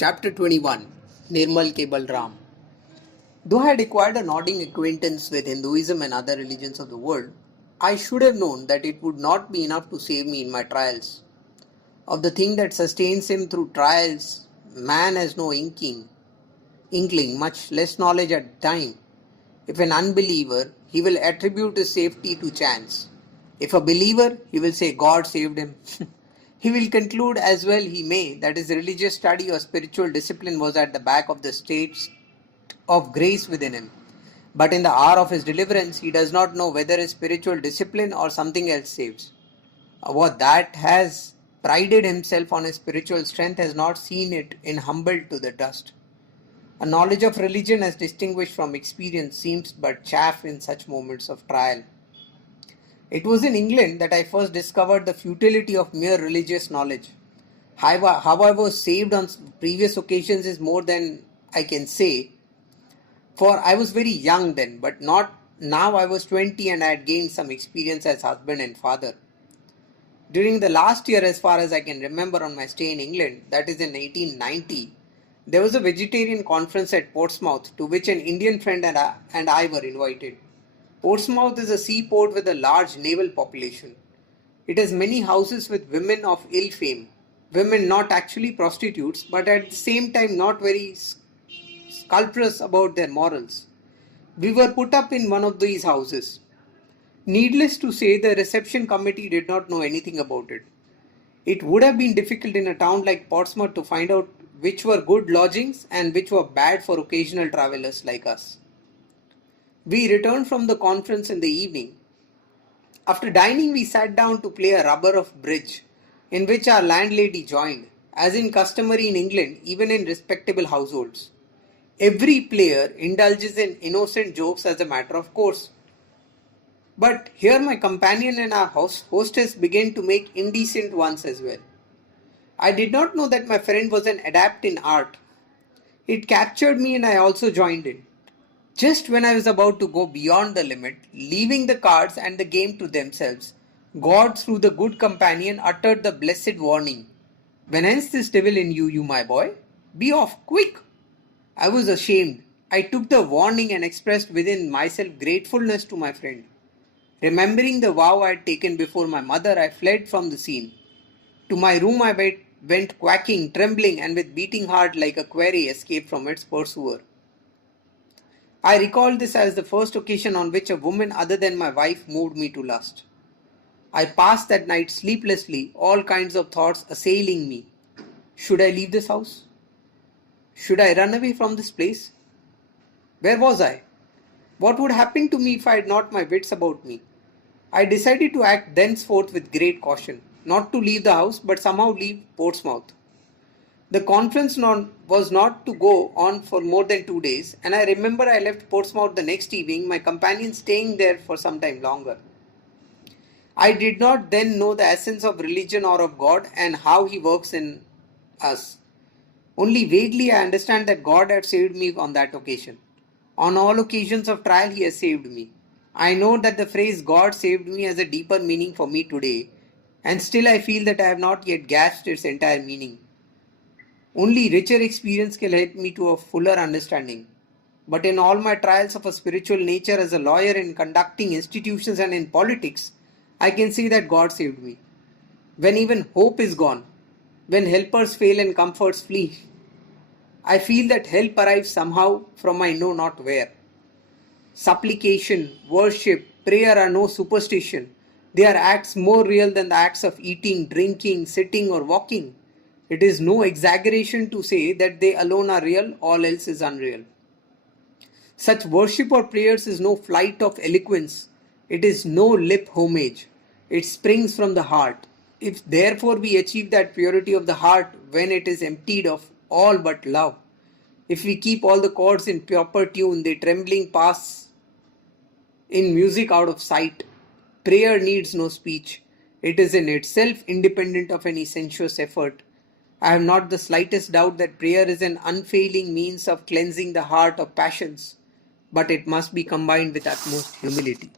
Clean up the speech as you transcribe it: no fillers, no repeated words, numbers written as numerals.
Chapter 21 Nirmal Ke Balram. Though I had acquired a nodding acquaintance with Hinduism and other religions of the world, I should have known that it would not be enough to save me in my trials. Of the thing that sustains him through trials, man has no inkling, much less knowledge at the time. If an unbeliever, he will attribute his safety to chance. If a believer, he will say God saved him. He will conclude, as well he may, that his religious study or spiritual discipline was at the back of the state of grace within him. But in the hour of his deliverance, he does not know whether his spiritual discipline or something else saves. What that has prided himself on his spiritual strength has not seen it in humbled to the dust. A knowledge of religion as distinguished from experience seems but chaff in such moments of trial. It was in England that I first discovered the futility of mere religious knowledge. How I was saved on previous occasions is more than I can say, for I was very young then, but not now. I was 20 and I had gained some experience as husband and father. During the last year, as far as I can remember on my stay in England, that is in 1890, there was a vegetarian conference at Portsmouth to which an Indian friend and I were invited. Portsmouth is a seaport with a large naval population. It has many houses with women of ill fame, women not actually prostitutes, but at the same time not very scrupulous about their morals. We were put up in one of these houses. Needless to say, the reception committee did not know anything about it. It would have been difficult in a town like Portsmouth to find out which were good lodgings and which were bad for occasional travellers like us. We returned from the conference in the evening. After dining, we sat down to play a rubber of bridge, in which our landlady joined, as is customary in England, even in respectable households. Every player indulges in innocent jokes as a matter of course. But here my companion and our hostess began to make indecent ones as well. I did not know that my friend was an adept in art. It captured me and I also joined in. Just when I was about to go beyond the limit, leaving the cards and the game to themselves, God through the good companion uttered the blessed warning. "When hence this devil in you, you my boy? Be off, quick!" I was ashamed. I took the warning and expressed within myself gratefulness to my friend. Remembering the vow I had taken before my mother, I fled from the scene. To my room I went quacking, trembling, and with beating heart like a quarry escaped from its pursuer. I recall this as the first occasion on which a woman other than my wife moved me to lust. I passed that night sleeplessly, all kinds of thoughts assailing me. Should I leave this house? Should I run away from this place? Where was I? What would happen to me if I had not my wits about me? I decided to act thenceforth with great caution, not to leave the house but somehow leave Portsmouth. The conference was not to go on for more than 2 days, and I remember I left Portsmouth the next evening, my companion staying there for some time longer. I did not then know the essence of religion or of God and how He works in us. Only vaguely I understand that God had saved me on that occasion. On all occasions of trial He has saved me. I know that the phrase God saved me has a deeper meaning for me today, and still I feel that I have not yet grasped its entire meaning. Only richer experience can help me to a fuller understanding. But in all my trials of a spiritual nature as a lawyer in conducting institutions and in politics, I can say that God saved me. When even hope is gone, when helpers fail and comforts flee, I feel that help arrives somehow from I know not where. Supplication, worship, prayer are no superstition. They are acts more real than the acts of eating, drinking, sitting or walking. It is no exaggeration to say that they alone are real, all else is unreal. Such worship or prayers is no flight of eloquence. It is no lip homage. It springs from the heart. If therefore we achieve that purity of the heart when it is emptied of all but love, if we keep all the chords in proper tune, they trembling pass in music out of sight. Prayer needs no speech. It is in itself independent of any sensuous effort. I have not the slightest doubt that prayer is an unfailing means of cleansing the heart of passions, but it must be combined with utmost humility.